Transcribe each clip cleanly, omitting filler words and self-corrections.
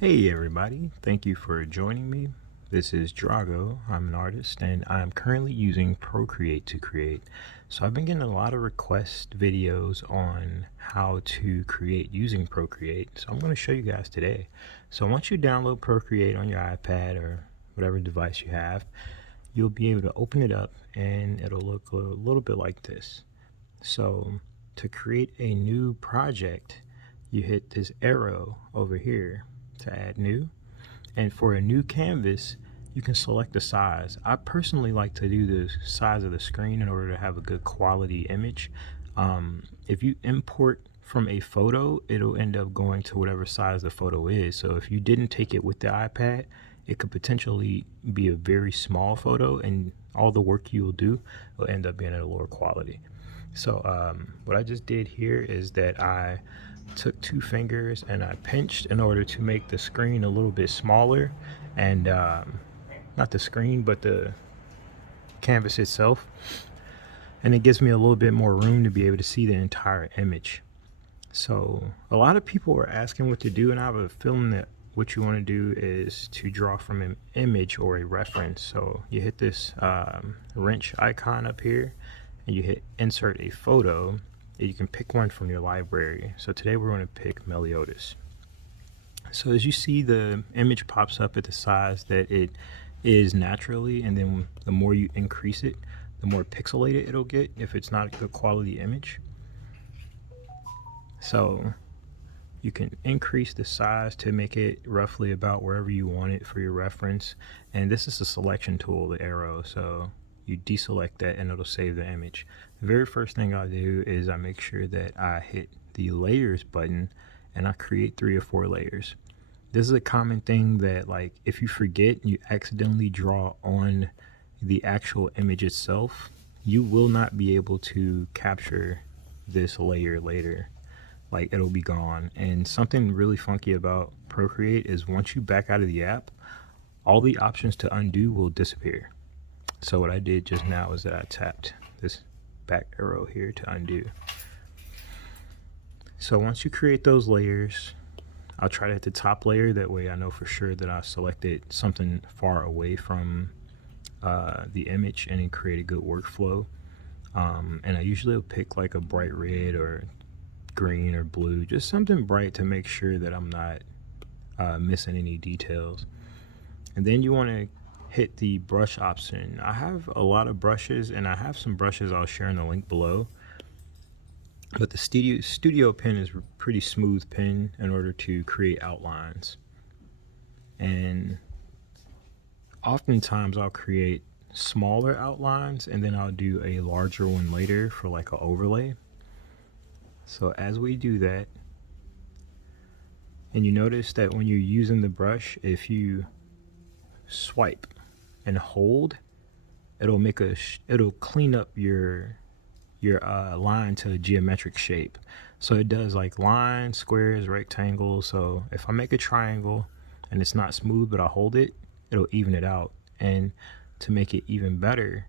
Hey everybody, thank you for joining me. This is Drago. I'm an artist and I'm currently using Procreate to create. So I've been getting a lot of request videos on how to create using Procreate. So I'm going to show you guys today. So once you download Procreate on your iPad or whatever device you have, you'll be able to open it up and it'll look a little bit like this. So to create a new project, you hit this arrow over here to add new, and for a new canvas you can select the size. I personally like to do the size of the screen in order to have a good quality image. If you import from a photo, it'll end up going to whatever size the photo is. So if you didn't take it with the iPad, it could potentially be a very small photo and all the work you will do will end up being at a lower quality. So what I just did here is that I took two fingers and I pinched in order to make the screen a little bit smaller, and not the screen but the canvas itself, and it gives me a little bit more room to be able to see the entire image. So a lot of people are asking what to do, and I have a feeling that what you want to do is to draw from an image or a reference. So you hit this wrench icon up here and you hit insert a photo. You can pick one from your library. So today we're going to pick Meliodas. So as you see, the image pops up at the size that it is naturally, and then the more you increase it, the more pixelated it'll get if it's not a good quality image. So you can increase the size to make it roughly about wherever you want it for your reference. And this is the selection tool, the arrow. So you deselect that and it'll save the image. The very first thing I'll do is I make sure that I hit the layers button and I create 3 or 4 layers. This is a common thing that, like, if you forget and you accidentally draw on the actual image itself, you will not be able to capture this layer later. Like, it'll be gone. And something really funky about Procreate is once you back out of the app, all the options to undo will disappear. So what I did just now is that I tapped this back arrow here to undo. So once you create those layers, I'll try to hit the top layer. That way I know for sure that I selected something far away from the image and it create a good workflow. And I usually will pick like a bright red or green or blue, just something bright to make sure that I'm not missing any details. And then you want to hit the brush option. I have a lot of brushes, and I have some brushes I'll share in the link below, but the studio pen is a pretty smooth pen in order to create outlines. And oftentimes I'll create smaller outlines and then I'll do a larger one later for like an overlay. So as we do that, and you notice that when you're using the brush, if you swipe and hold, it'll clean up your line to a geometric shape. So it does like lines, squares, rectangles. So if I make a triangle and it's not smooth but I hold it, it'll even it out. And to make it even better,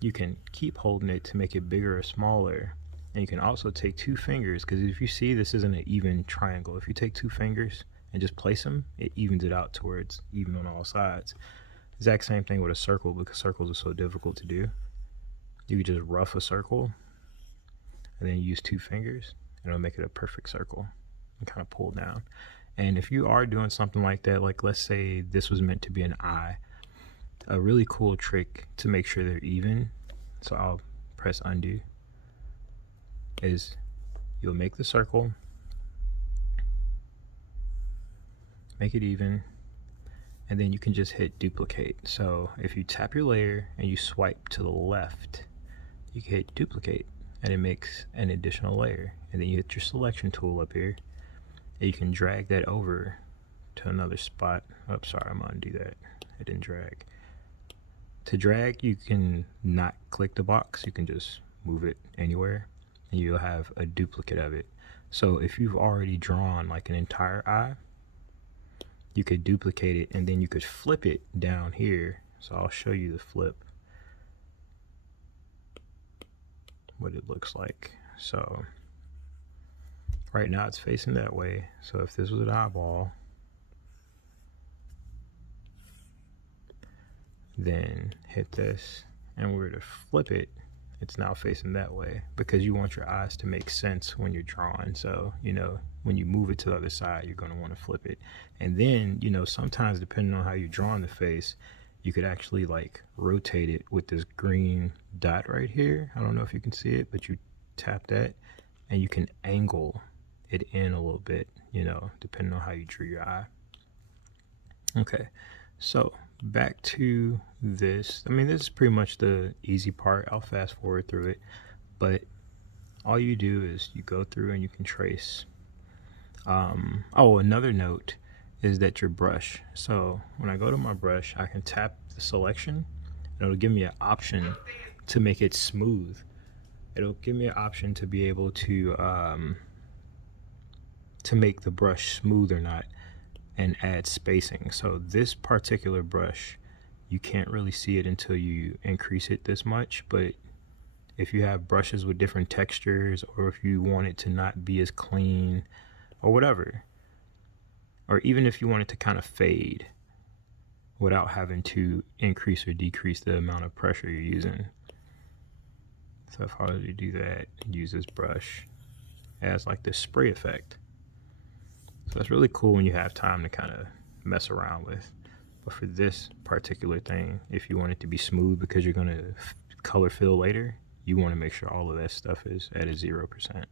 you can keep holding it to make it bigger or smaller. And you can also take 2 fingers, because if you see, this isn't an even triangle. If you take 2 fingers and just place them, it evens it out to where it's even on all sides. Exact same thing with a circle, because circles are so difficult to do. You could just rough a circle and then use 2 fingers and it'll make it a perfect circle and kind of pull down. And if you are doing something like that, like let's say this was meant to be an eye, a really cool trick to make sure they're even, so I'll press undo, is you'll make the circle, make it even, and then you can just hit duplicate. So if you tap your layer and you swipe to the left, you can hit duplicate and it makes an additional layer. And then you hit your selection tool up here and you can drag that over to another spot. Oh, sorry, I'm gonna undo that. It didn't drag. To drag, you can not click the box, you can just move it anywhere and you'll have a duplicate of it. So if you've already drawn like an entire eye, you could duplicate it and then you could flip it down here. So I'll show you the flip, what it looks like. So right now it's facing that way. So if this was an eyeball, then hit this, and we're to flip it, it's now facing that way because you want your eyes to make sense when you're drawing. So, you know, when you move it to the other side, you're going to want to flip it. And then, you know, sometimes depending on how you're drawing the face, you could actually like rotate it with this green dot right here. I don't know if you can see it, but you tap that and you can angle it in a little bit, you know, depending on how you drew your eye. Okay, so back to this. I mean, this is pretty much the easy part. I'll fast forward through it, but all you do is you go through and you can trace. Oh, another note is that your brush. So when I go to my brush, I can tap the selection and it'll give me an option to make it smooth. It'll give me an option to be able to make the brush smooth or not, and add spacing. So this particular brush, you can't really see it until you increase it this much, but if you have brushes with different textures, or if you want it to not be as clean or whatever, or even if you want it to kind of fade without having to increase or decrease the amount of pressure you're using. So if I were to do that, use this brush as like this spray effect. So that's really cool when you have time to kind of mess around with. But for this particular thing, if you want it to be smooth because you're going to color fill later, you want to make sure all of that stuff is at a 0%.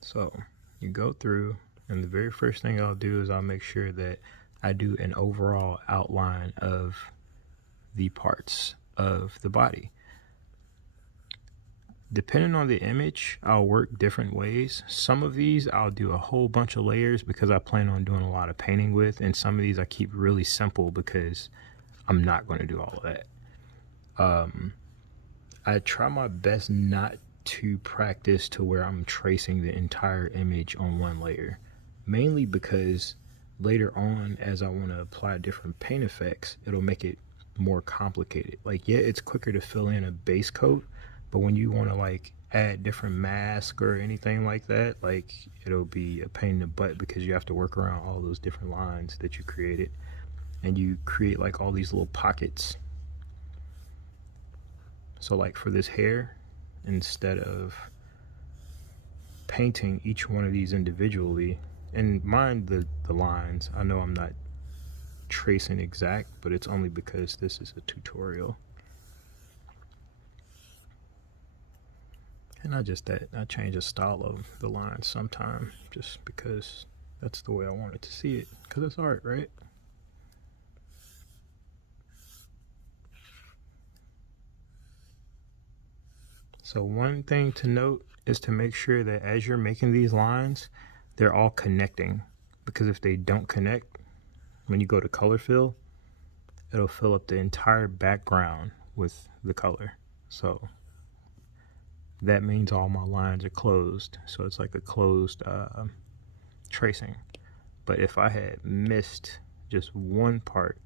So you go through, and the very first thing I'll do is I'll make sure that I do an overall outline of the parts of the body. Depending on the image, I'll work different ways. Some of these I'll do a whole bunch of layers because I plan on doing a lot of painting with, and some of these I keep really simple because I'm not going to do all of that. I try my best not to practice to where I'm tracing the entire image on one layer, mainly because later on, as I want to apply different paint effects, it'll make it more complicated. Like, yeah, it's quicker to fill in a base coat, but when you want to like add different mask or anything like that, like, it'll be a pain in the butt because you have to work around all those different lines that you created, and you create like all these little pockets. So like for this hair, instead of painting each one of these individually, and mind the lines, I know I'm not tracing exact, but it's only because this is a tutorial. And I change the style of the lines sometime just because that's the way I wanted to see it, because it's art, right? So one thing to note is to make sure that as you're making these lines, they're all connecting, because if they don't connect, when you go to color fill, it'll fill up the entire background with the color. So that means all my lines are closed, so it's like a closed tracing. But if I had missed just one part,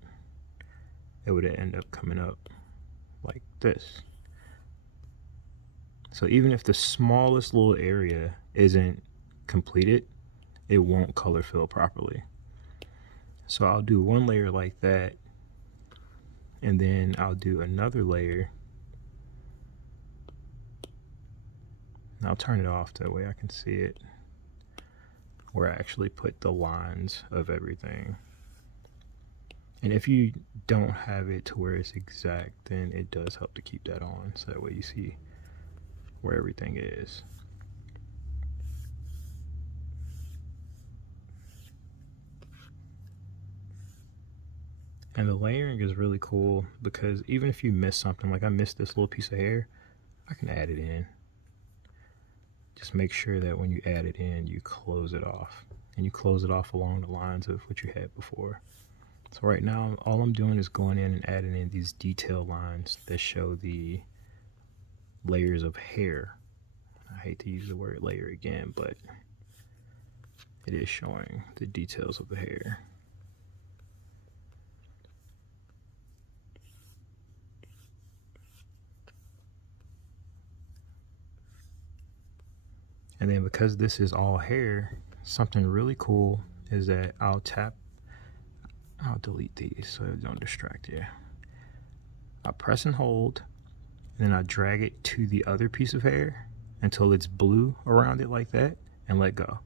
it would end up coming up like this. So even if the smallest little area isn't completed, it won't color fill properly. So I'll do one layer like that, and then I'll do another layer. And I'll turn it off that way I can see it, where I actually put the lines of everything. And if you don't have it to where it's exact, then it does help to keep that on, so that way you see where everything is. And the layering is really cool because even if you miss something, like I missed this little piece of hair, I can add it in. Just make sure that when you add it in, you close it off, and you close it off along the lines of what you had before. So right now, all I'm doing is going in and adding in these detail lines that show the layers of hair. I hate to use the word layer again, but it is showing the details of the hair. And then because this is all hair, something really cool is that I'll delete these so they don't distract you. I'll press and hold, and then I drag it to the other piece of hair until it's blue around it like that, and let go.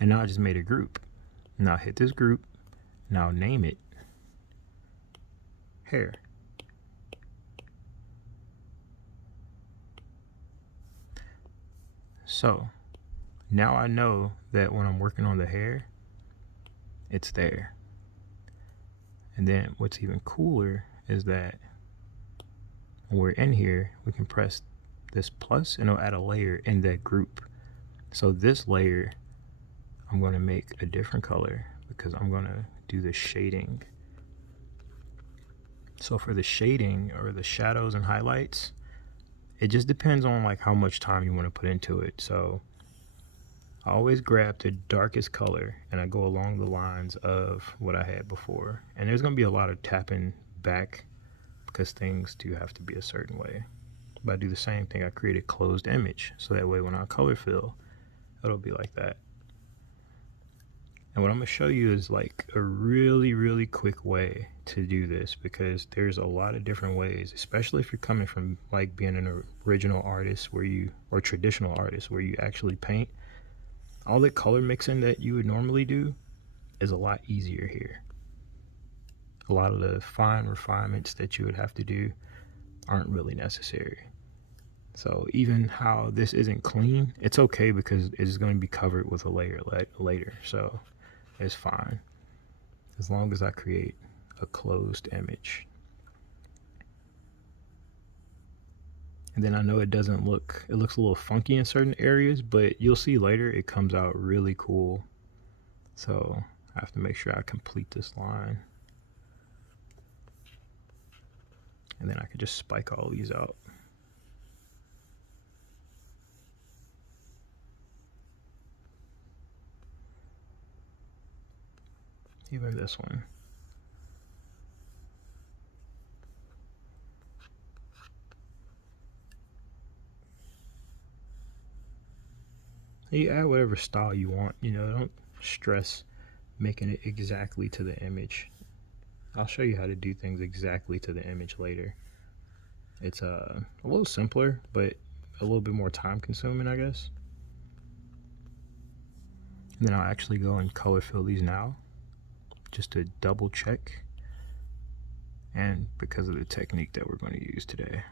And now I just made a group. Now hit this group, now name it hair. So now I know that when I'm working on the hair, it's there. And then what's even cooler is that when we're in here, we can press this plus and it'll add a layer in that group. So this layer, I'm going to make a different color because I'm going to do the shading. So for the shading or the shadows and highlights, it just depends on like how much time you want to put into it. So I always grab the darkest color and I go along the lines of what I had before. And there's going to be a lot of tapping back because things do have to be a certain way. But I do the same thing. I create a closed image so that way when I color fill, it'll be like that. And what I'm going to show you is like a really quick way to do this, because there's a lot of different ways, especially if you're coming from like being an original artist or traditional artist where you actually paint. All the color mixing that you would normally do is a lot easier here. A lot of the fine refinements that you would have to do aren't really necessary. So even how this isn't clean, it's okay because it's going to be covered with a layer later. So it's fine as long as I create a closed image. And then I know it looks a little funky in certain areas, but you'll see later it comes out really cool. So I have to make sure I complete this line. And then I can just spike all these out. Even this one. You add whatever style you want, you know, don't stress making it exactly to the image. I'll show you how to do things exactly to the image later. It's a little simpler, but a little bit more time consuming, I guess. And then I'll actually go and color fill these now, just to double check, and because of the technique that we're going to use today.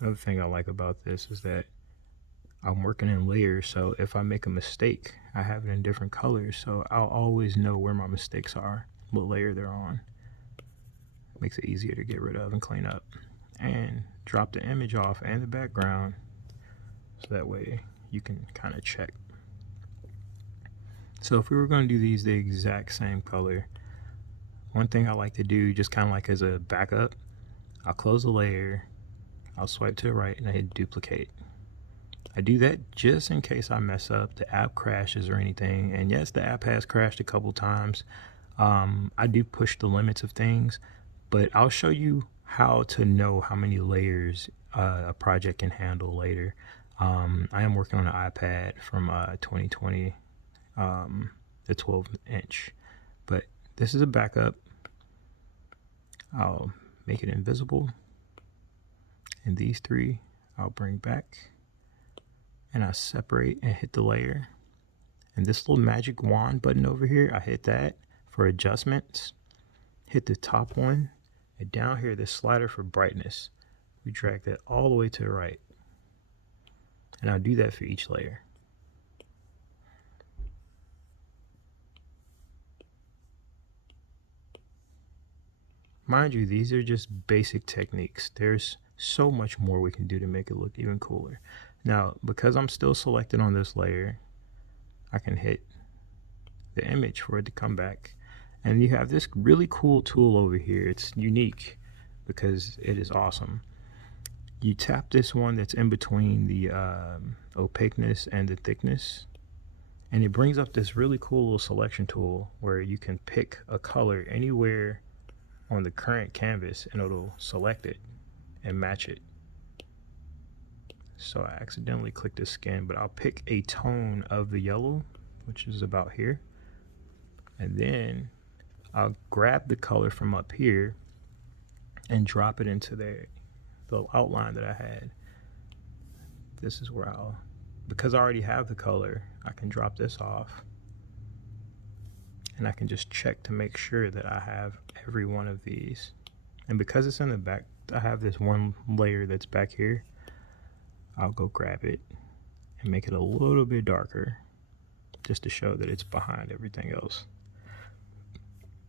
Another thing I like about this is that I'm working in layers, so if I make a mistake, I have it in different colors, so I'll always know where my mistakes are, what layer they're on. It makes it easier to get rid of and clean up. And drop the image off and the background, so that way you can kind of check. So if we were going to do these the exact same color, one thing I like to do, just kind of like as a backup, I'll close the layer, I'll swipe to the right, and I hit duplicate. I do that just in case I mess up, the app crashes or anything. And yes, the app has crashed a couple times. I do push the limits of things, but I'll show you how to know how many layers a project can handle later. I am working on an iPad from 2020, the 12-inch, but this is a backup. I'll make it invisible, and these three I'll bring back, and I separate and hit the layer, and this little magic wand button over here, I hit that for adjustments, hit the top one, and down here this slider for brightness, we drag that all the way to the right, and I'll do that for each layer. Mind you, these are just basic techniques. There's so much more we can do to make it look even cooler. Now, because I'm still selected on this layer, I can hit the image for it to come back. And you have this really cool tool over here. It's unique because it is awesome. You tap this one that's in between the opaqueness and the thickness, and it brings up this really cool little selection tool where you can pick a color anywhere on the current canvas and it'll select it and match it. So I accidentally clicked the skin, but I'll pick a tone of the yellow, which is about here. And then I'll grab the color from up here and drop it into the outline that I had. This is where because I already have the color, I can drop this off. And I can just check to make sure that I have every one of these. And because it's in the back, I have this one layer that's back here. I'll go grab it and make it a little bit darker just to show that it's behind everything else.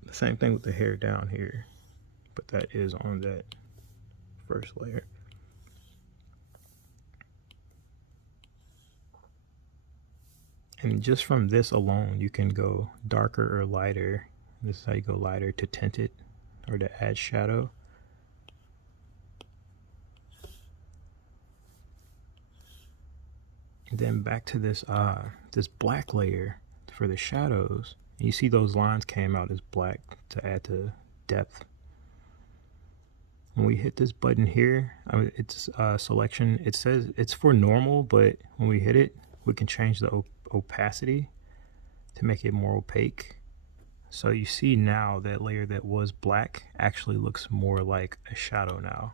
The same thing with the hair down here, but that is on that first layer. And just from this alone, you can go darker or lighter. This is how you go lighter to tint it or to add shadow. And then back to this this black layer for the shadows. And you see those lines came out as black to add to depth. When we hit this button here, it's selection. It says it's for normal, but when we hit it, we can change the opacity to make it more opaque. So you see now that layer that was black actually looks more like a shadow now.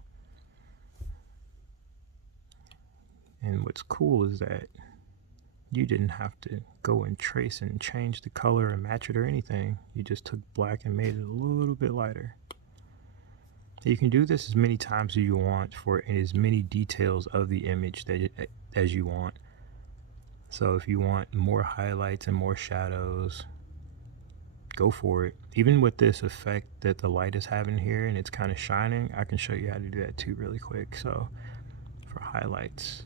And what's cool is that you didn't have to go and trace and change the color and match it or anything. You just took black and made it a little bit lighter. You can do this as many times as you want for as many details of the image as you want. So if you want more highlights and more shadows, go for it. Even with this effect that the light is having here and it's kind of shining, I can show you how to do that too really quick. So for highlights,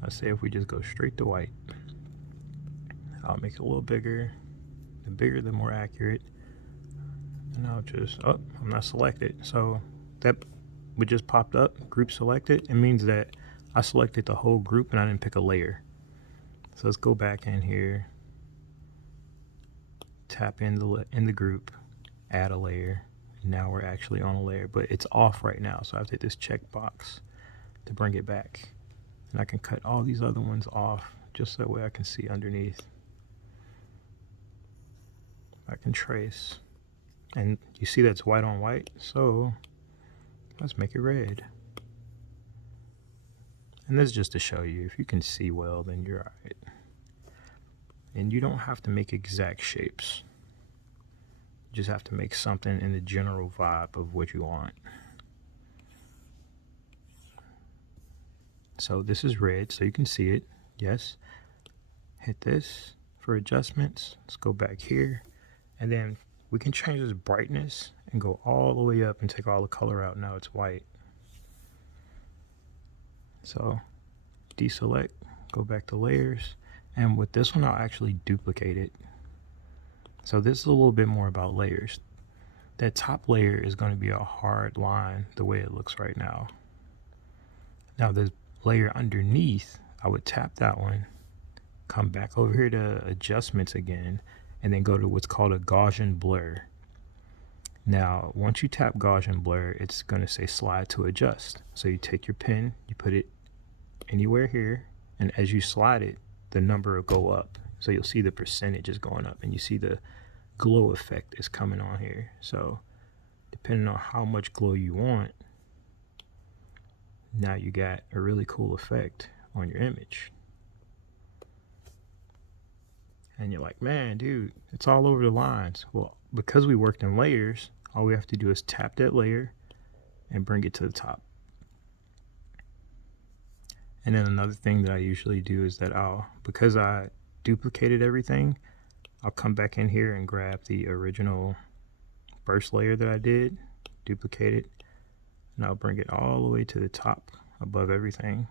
let's say if we just go straight to white, I'll make it a little bigger. The bigger, the more accurate. And I'll just, oh, I'm not selected. So that would just popped up, group selected. It means that I selected the whole group and I didn't pick a layer. So let's go back in here, tap in the group, add a layer. Now we're actually on a layer, but it's off right now. So I have to hit this checkbox to bring it back. And I can cut all these other ones off just that way I can see underneath. I can trace. And you see that's white on white, so let's make it red. And this is just to show you, if you can see well, then you're alright. And you don't have to make exact shapes. You just have to make something in the general vibe of what you want. So this is red, so you can see it. Yes. Hit this for adjustments. Let's go back here. And then we can change this brightness and go all the way up and take all the color out. Now it's white. So deselect, go back to layers, and with this one I'll actually duplicate it. So this is a little bit more about layers. That top layer is going to be a hard line the way it looks right now. Now this layer underneath, I would tap that one, come back over here to adjustments again, and then go to what's called a Gaussian Blur. Now once you tap Gaussian Blur, it's going to say slide to adjust. So you take your pen, you put it anywhere here, and as you slide it, the number will go up. So you'll see the percentage is going up, and you see the glow effect is coming on here. So depending on how much glow you want, now you got a really cool effect on your image. And you're like, man, dude, it's all over the lines. Well, because we worked in layers, all we have to do is tap that layer and bring it to the top. And then another thing that I usually do is that because I duplicated everything, I'll come back in here and grab the original first layer that I did, duplicate it, and I'll bring it all the way to the top above everything.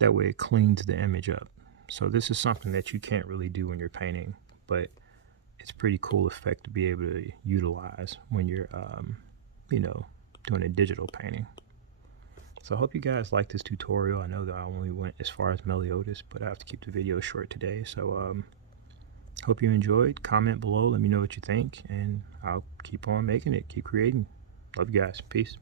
That way it cleans the image up. So this is something that you can't really do when you're painting, but it's a pretty cool effect to be able to utilize when you're, doing a digital painting. So I hope you guys like this tutorial. I know that I only went as far as Meliodas, but I have to keep the video short today. So hope you enjoyed. Comment below, let me know what you think, and I'll keep on making it, keep creating. Love you guys. Peace.